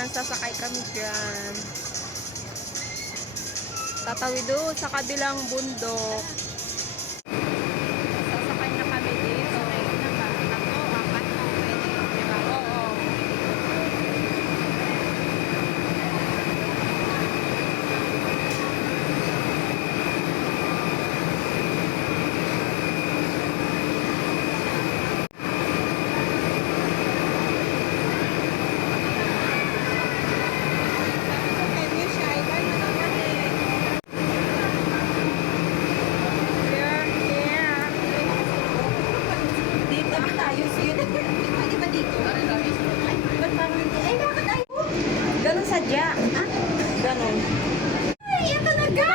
Ayan, sasakay kami dyan. Tatawid doon sa kabilang bundok. Sasakay na kami dito. Tatlo, apat na pwede. Diba? Oo. Ganun sadya. Ha? Ganun. Ay, ito na ga!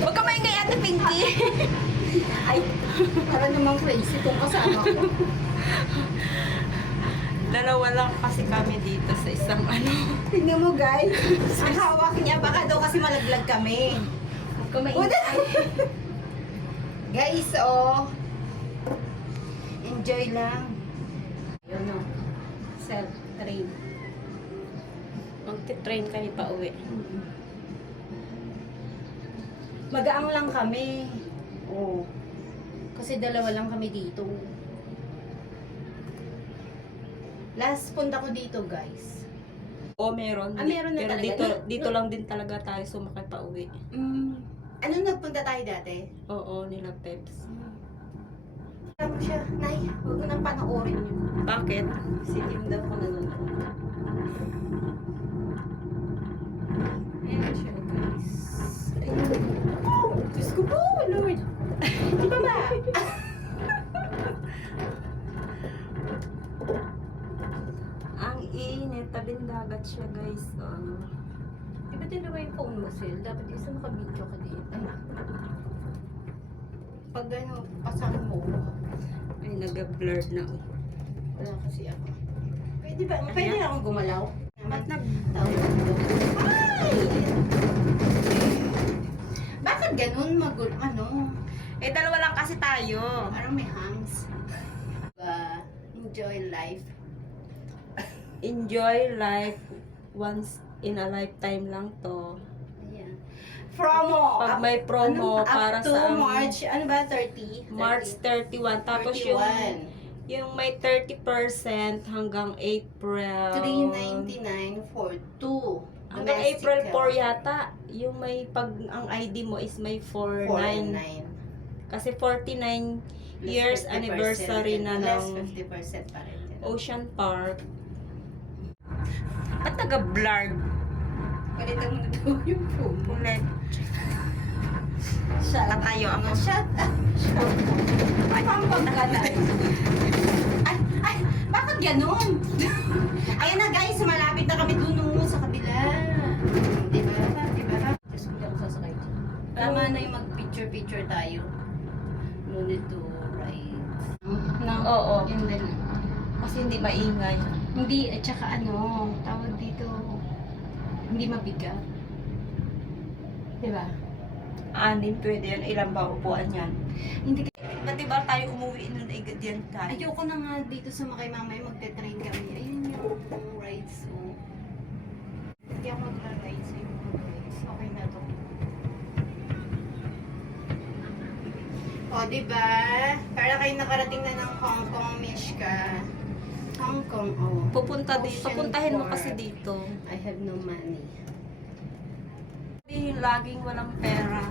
Huwag ka maingay, Ate Pinky. Ay, para namang crazy kung kasama ko. Dalawa lang kasi kami dito sa isang ano. Tingnan mo guys, ang hawak niya, baka daw kasi malaglag kami. Huwag ka maingay. Guys, oh. Enjoy lang. Yun o. Self-train. Magte-train kami pa uwi. Magaang lang kami. Oh. Kasi dalawa lang kami dito. Last punta ko dito, guys. Oo, meron. Meron na pero talaga. dito lang din talaga tayo sumakay pa uwi. Ano nagpunta tayo dati? Oo, nila Peps. Alam mo siya, Nay, huwag mo nang panoorin yun. Bakit? Si Tim daw ko nanonood. Ayan siya, guys. Ayun. Oh, Diyos ko po, Lord. Di ba ba? Ang init, tabing dagat siya, guys. Di ba dalawa yung phone mo, Sil? Dapat isa makabidyo ka din. Ay. Pag ano, pasang mo. Ay, nag-blurred na. Wala kasi ako. Pwede ba? Pwede na akong gumalaw? Ba't Tawag ko. Ay! Bakit ganun ano? Eh, dalawa lang kasi tayo. Parang may hangs. Enjoy life. Enjoy life once in a lifetime lang to. Ayan. Promo! Pag may promo para up to sa March, ano ba? 30? March 31. Tapos 31. yung may 30% hanggang April. 399 for 2. Hanggang April 4 yata. Yung may ang ID mo is may 49. 49. Kasi 49 years anniversary na Less ng 50% pa rin. Ocean Park. Ba't nag-blurred? Palitan mo na daw yung phone. Ulit. Shut up. Tatayo ako. Shut up. Shut up. Ay, pampag ka na. Ay, bakit ganun? Ayan na guys, malapit na kami dun sa kabila. Diba? Diba? Diyos ko, ako sasakay dyan. Tama na yung mag-picture-picture tayo. No need to ride. No? Oo. Yun din. Kasi hindi maingay. Hindi, at saka ano, tawag dito, hindi mabigat. Diba? Anin, pwede yan. Ilan ba upuan yan? Hindi. Ba't diba tayo umuwi nun ay diyan tayo? Ayoko na nga dito sa Makay Mamay magte-train kami. Ayun yung rides. So, hindi ako magra-rides. Ayun yung rides. Okay na to. O, diba? Para kayo nakarating na ng Hong Kong, Mishka. Hong Kong, oh. Pupunta dito. Ocean Puntahin mo Park. kasi dito. I have no money. Hindi laging walang pera.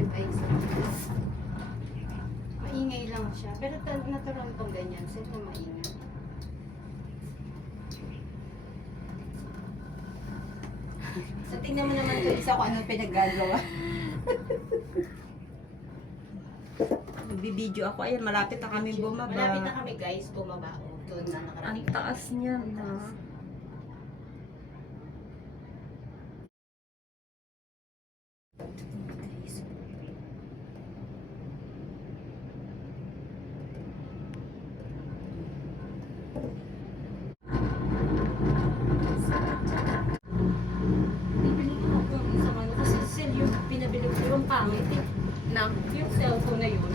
Nag-ice. Maingay lang siya. Pero natural tong ganyan. Sino na maingay? So, tingnan mo naman ito isa kung ano pinagagawa. Nagbibideo ako. Ayan, malapit na kami bumaba. Malapit na kami guys, bumaba. Doon na Ang nakarating. taas niya Ang na. taas. Bibili ko ako ng isang ano kasi yung pinabili ko yung pangit eh. Na? Yung cellphone na yun.